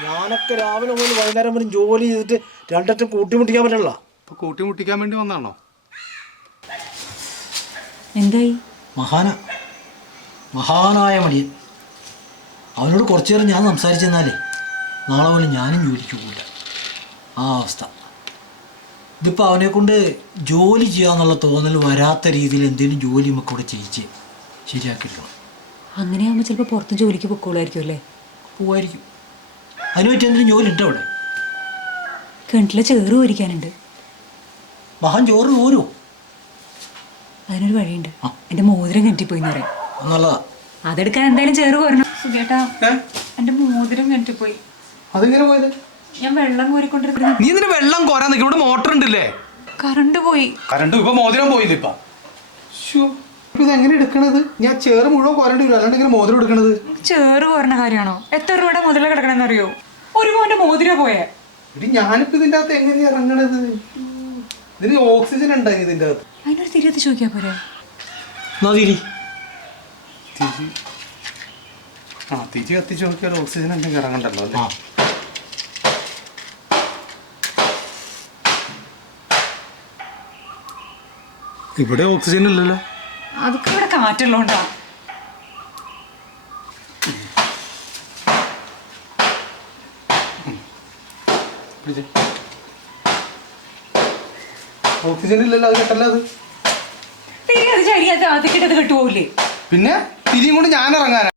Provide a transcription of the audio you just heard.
ഞാനൊക്കെ രാവിലെ മുതൽ വൈകുന്നേരം വരെ ജോലി ചെയ്തിട്ട് രണ്ടറ്റം കൂട്ടിമുട്ടിക്കാൻ പറ്റില്ല. ഇപ്പൊ കൂട്ടിമുട്ടിക്കാൻ വേണ്ടി വന്നാണോ? എന്തായി? മഹാനായ മടിയൻ. അവനോട് കുറച്ചു നേരം ഞാൻ സംസാരിച്ചെന്നാലേ നാളെ പോലെ ഞാനും ജോലിക്ക് പോകില്ല. ആ അവസ്ഥ. ഇതിപ്പോൾ അവനെ കൊണ്ട് ജോലി ചെയ്യാന്നുള്ള തോന്നൽ വരാത്ത രീതിയിൽ എന്തെങ്കിലും ജോലി നമുക്ക് ഇവിടെ ചെയ്യിച്ച് ശരിയാക്കിയിരിക്കണം. അങ്ങനെയാകുമ്പോൾ ചിലപ്പോൾ പുറത്ത് ജോലിക്ക് പൊക്കോളായിരിക്കും അല്ലേ? പോവായിരിക്കും. അതിന് പറ്റി എന്തെങ്കിലും ജോലി ഉണ്ട് അവിടെ? കിണറ്റിലെ ചേറ് പോരിക്കാനുണ്ട്. മഹാൻ ചോറ് പോരോ? അതിനൊരു വഴിയുണ്ട്. എൻ്റെ മോതിരം കിണറ്റിൽ പോയി എന്ന് പറയാം. നല്ലതാ. അതെടുക്കാൻ എന്തായാലും ചേറ് പോരണം. സുഖേട്ടാ, എൻ്റെ മോതിരം കിണറ്റിൽ പോയി. അതെങ്ങനെ പോയത്? ഞാൻ വെള്ളം കോരിക്കൊണ്ടിരുന്നു. നീ ഇതിന് വെള്ളം കോരാൻ നിൽക്കും. ഇവിടെ മോട്ടർ ഉണ്ടല്ലേ? കറണ്ട് പോയി. കറണ്ട് ഇപ്പൊ മോതിരം പോയില്ല. ഇപ്പൊ ഇതെങ്ങനെ എടുക്കണത്? ഞാൻ ചേറ് മുഴുവൻ കോരേണ്ടി വരും. അല്ലാണ്ട് ഇങ്ങനെ മോതിരം എടുക്കണത്? ചേറ് കോരണ കാര്യമാണോ? എത്ര രൂപയുടെ മുതല കിടക്കണമെന്ന് അറിയോ? ഒരു മോന്റെ മോതിരം പോയേ. ഇടി ഞാനിപ്പോ ഇതിന്റെ അകത്ത് എങ്ങനെയാ ഇറങ്ങണത്? ഇതിന് ഓക്സിജൻ ഉണ്ടായി ഇതിന്റെ അകത്ത്. അതിനൊരു തിരികത്ത് ചോദിക്കാ പോരെ? തിരി കത്തിച്ച് നോക്കിയാൽ ഓക്സിജൻ എന്തെങ്കിലും ഇറങ്ങണ്ടല്ലോ അല്ലേ? ഇവിടെ ഓക്സിജൻ ഇല്ലല്ലോ. അതൊക്കെ ഇവിടെ കാറ്റുള്ളോണ്ടാ. ഓക്സിജൻ ഇല്ലല്ലോ. അത് കിട്ടല്ലോ. അത് തിരി അത് ശരിയാ. ആദ്യക്കിട്ടത് കിട്ടുപോയില്ലേ? പിന്നെ തിരിയും കൊണ്ട് ഞാൻ ഇറങ്ങാനാ.